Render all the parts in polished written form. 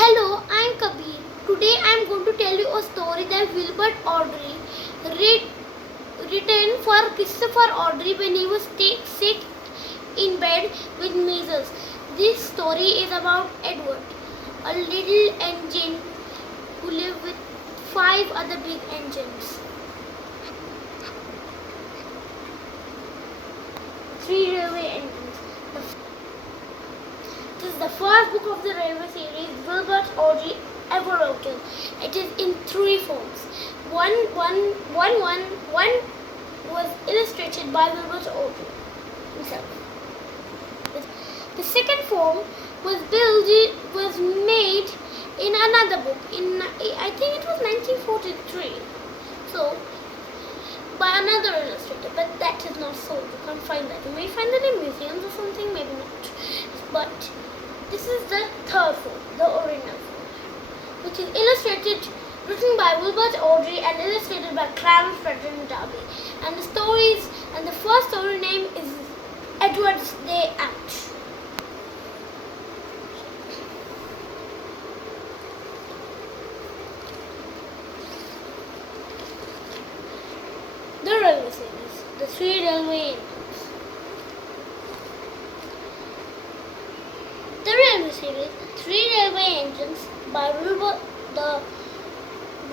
Hello, I'm Kabir. Today I'm going to tell you a story that Wilbert Awdry written for Christopher Awdry when he was sick in bed with measles. This story is about Edward, a little engine who lived with 5 other big engines. 3 railway engines. This is the first book of the railway series Wilbert Awdry ever wrote. It is in 3 forms. One was illustrated by Wilbert Awdry himself. The second form was made in another book I think it was 1943. So by another illustrator, but that is not sold. You can't find that. You may find that in museums or something, maybe not. But this is the third form, the original form, which is written by Wilbert Awdry and illustrated by Clarence Frederick Darby. And the first story name is Edward's Day Out. The railway series, the 3 railway engines. The railway series, 3 railway engines by the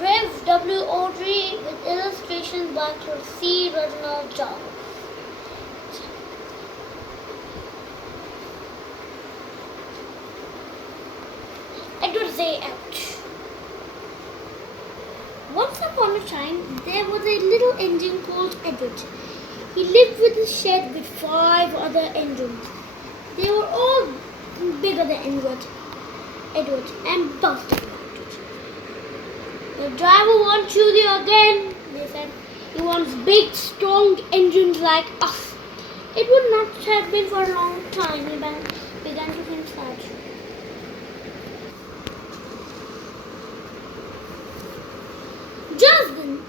Rev. W. Awdry with illustrations by C. Reginald Jarvis. Edward's Day Out. Once upon a time, there was a little engine called Edward. He lived with a shed with 5 other engines. They were all bigger than Edward, and buzzed about it. The driver wants you there again, they said. He wants big, strong engines like us. It would not have been for a long time, he began to feel sad. Just then,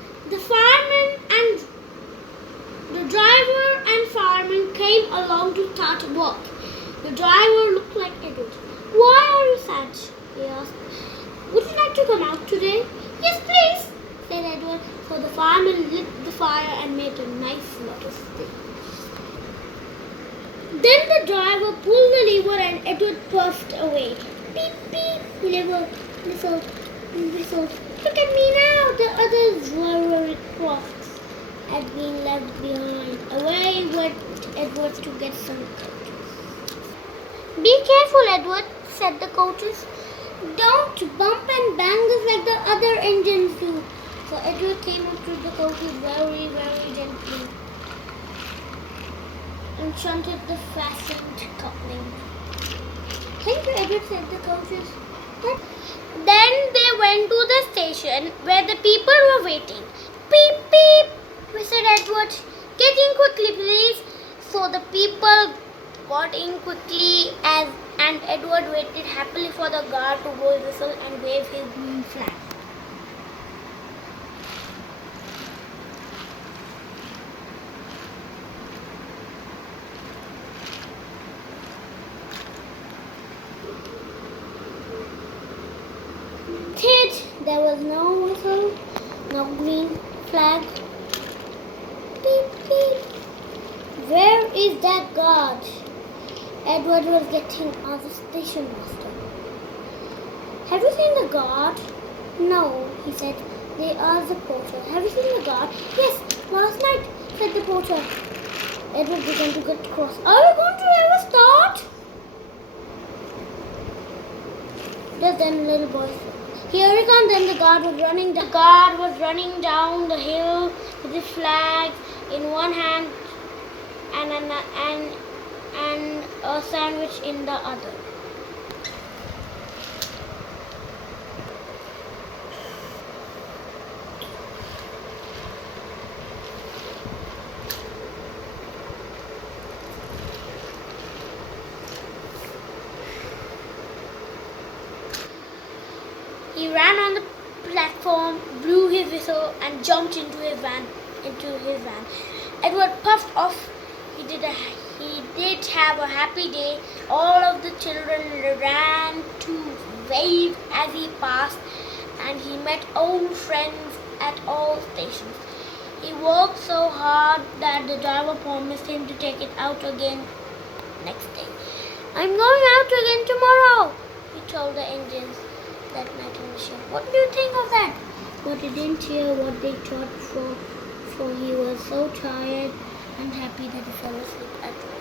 the driver and fireman came along to start work. The driver looked like Edward. Why are you sad? He asked. Would you like to come out today? Yes, please, said Edward. So the fireman lit the fire and made a nice lot of steam. Then the driver pulled the lever and Edward puffed away. Beep, beep, lever, whistled, whistled. Look at me now, the other railroad crafts had been left behind. Away went Edward to get some coaches. Be careful, Edward, said the coaches. Don't bump and bang us like the other engines do. So Edward came up to the coaches very, very gently and shunted the fastened coupling. Thank you, Edward, said the coaches. Then they went to the station where the people were waiting. Beep, beep, whistled Edward. Get in quickly, please. So the people got in quickly and Edward waited happily for the guard to blow his whistle and wave his green flag. There was no whistle, no green flag. Beep, beep. Where is that guard? Edward was getting as a station master. Have you seen the guard? No, he said. They asked the porter. Have you seen the guard? Yes, last night, said the porter. Edward began to get cross. Are we going to ever start? Just then little boy said, here he comes. Then the guard was running down the hill with his flag in one hand and a sandwich in the other. He ran on the platform, blew his whistle, and jumped into his van. Edward puffed off. He did have a happy day. All of the children ran to waved as he passed, and he met old friends at all stations. He worked so hard that the driver promised him to take it out again next day. I'm going out again tomorrow, he told the engines that night in the ship. What do you think of that? But he didn't hear what they thought, for he was so tired and happy that he fell asleep at last.